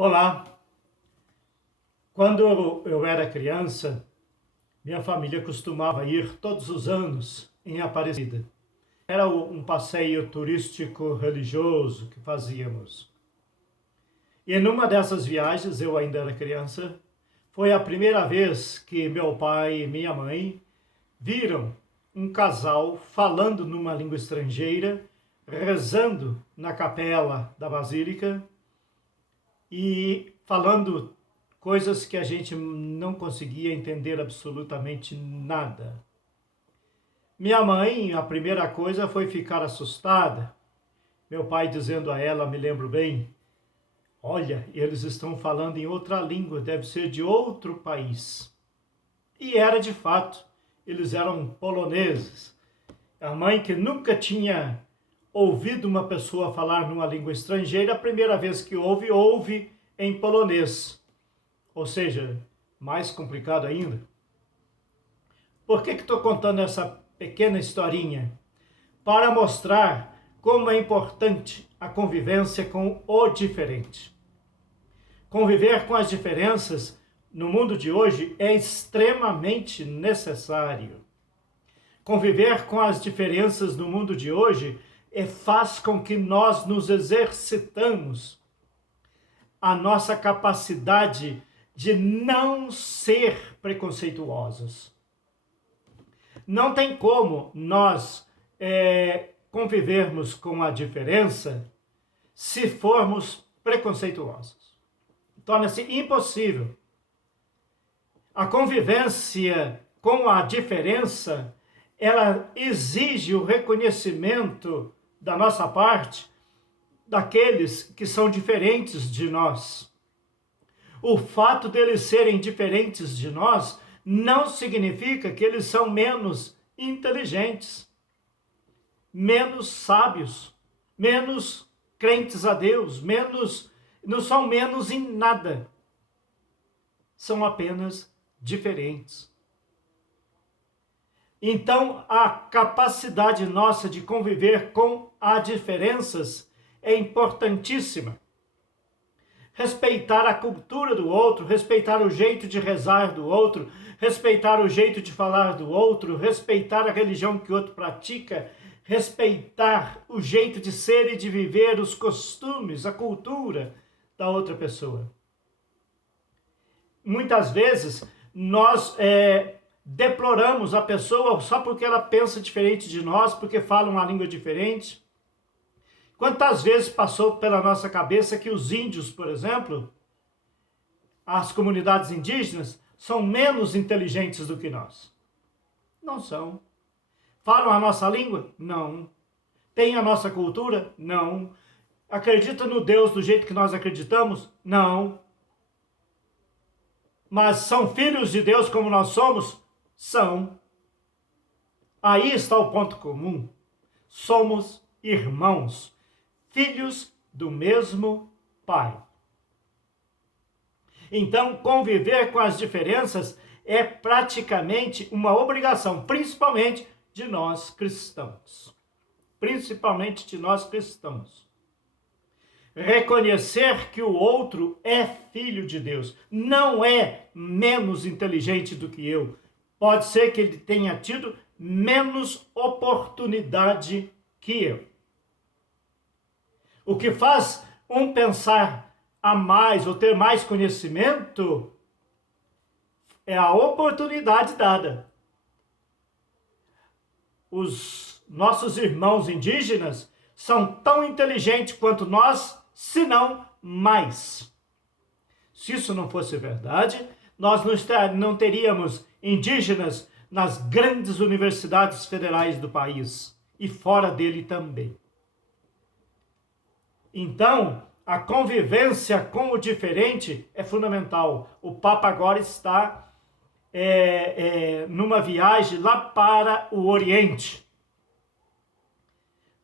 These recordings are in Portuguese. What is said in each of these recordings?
Olá! Quando eu era criança, minha família costumava ir todos os anos em Aparecida. Era um passeio turístico religioso que fazíamos. E numa dessas viagens, eu ainda era criança, foi a primeira vez que meu pai e minha mãe viram um casal falando numa língua estrangeira, rezando na capela da Basílica e falando coisas que a gente não conseguia entender absolutamente nada. Minha mãe, a primeira coisa foi ficar assustada. Meu pai dizendo a ela, me lembro bem, olha, eles estão falando em outra língua, deve ser de outro país. E era de fato, eles eram poloneses. A mãe que nunca tinha ouvido uma pessoa falar numa língua estrangeira, a primeira vez que ouve em polonês. Ou seja, mais complicado ainda. Por que estou contando essa pequena historinha? Para mostrar como é importante a convivência com o diferente. Conviver com as diferenças no mundo de hoje é extremamente necessário. Conviver com as diferenças no mundo de hoje faz com que nós nos exercitamos a nossa capacidade de não ser preconceituosos. Não tem como nós convivermos com a diferença se formos preconceituosos. Torna-se impossível. A convivência com a diferença, ela exige o reconhecimento da nossa parte daqueles que são diferentes de nós. O fato deles serem diferentes de nós não significa que eles são menos inteligentes, menos sábios, menos crentes a Deus, não são menos em nada. São apenas diferentes. Então, a capacidade nossa de conviver com as diferenças é importantíssima. Respeitar a cultura do outro, respeitar o jeito de rezar do outro, respeitar o jeito de falar do outro, respeitar a religião que o outro pratica, respeitar o jeito de ser e de viver, os costumes, a cultura da outra pessoa. Muitas vezes nós deploramos a pessoa só porque ela pensa diferente de nós, porque fala uma língua diferente. Quantas vezes passou pela nossa cabeça que os índios, por exemplo, as comunidades indígenas, são menos inteligentes do que nós? Não são. Falam a nossa língua? Não. Têm a nossa cultura? Não. Acredita no Deus do jeito que nós acreditamos? Não. Mas são filhos de Deus como nós somos? São. Aí está o ponto comum. Somos irmãos, filhos do mesmo Pai. Então, conviver com as diferenças é praticamente uma obrigação, principalmente de nós cristãos. Principalmente de nós cristãos. Reconhecer que o outro é filho de Deus, não é menos inteligente do que eu. Pode ser que ele tenha tido menos oportunidade que eu. O que faz um pensar a mais ou ter mais conhecimento é a oportunidade dada. Os nossos irmãos indígenas são tão inteligentes quanto nós, se não mais. Se isso não fosse verdade, nós não teríamos indígenas nas grandes universidades federais do país e fora dele também. Então, a convivência com o diferente é fundamental. O Papa agora está numa viagem lá para o Oriente,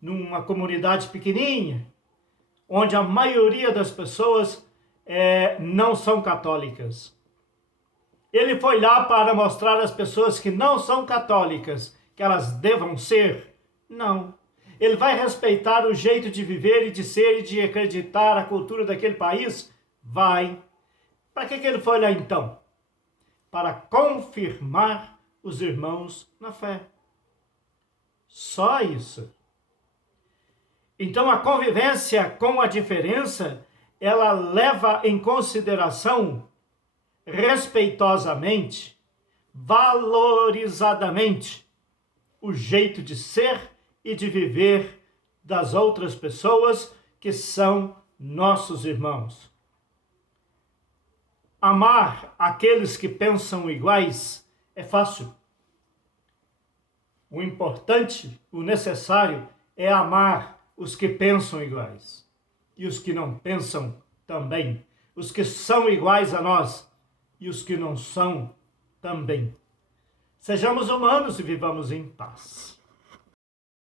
numa comunidade pequenininha, onde a maioria das pessoas não são católicas. Ele foi lá para mostrar às pessoas que não são católicas, que elas devam ser. Não. Ele vai respeitar o jeito de viver e de ser e de acreditar a cultura daquele país? Vai. Para que ele foi lá então? Para confirmar os irmãos na fé. Só isso. Então a convivência com a diferença, ela leva em consideração respeitosamente, valorizadamente, o jeito de ser e de viver das outras pessoas que são nossos irmãos. Amar aqueles que pensam iguais é fácil. O importante, o necessário, é amar os que pensam iguais. E os que não pensam também. Os que são iguais a nós e os que não são também. Sejamos humanos e vivamos em paz.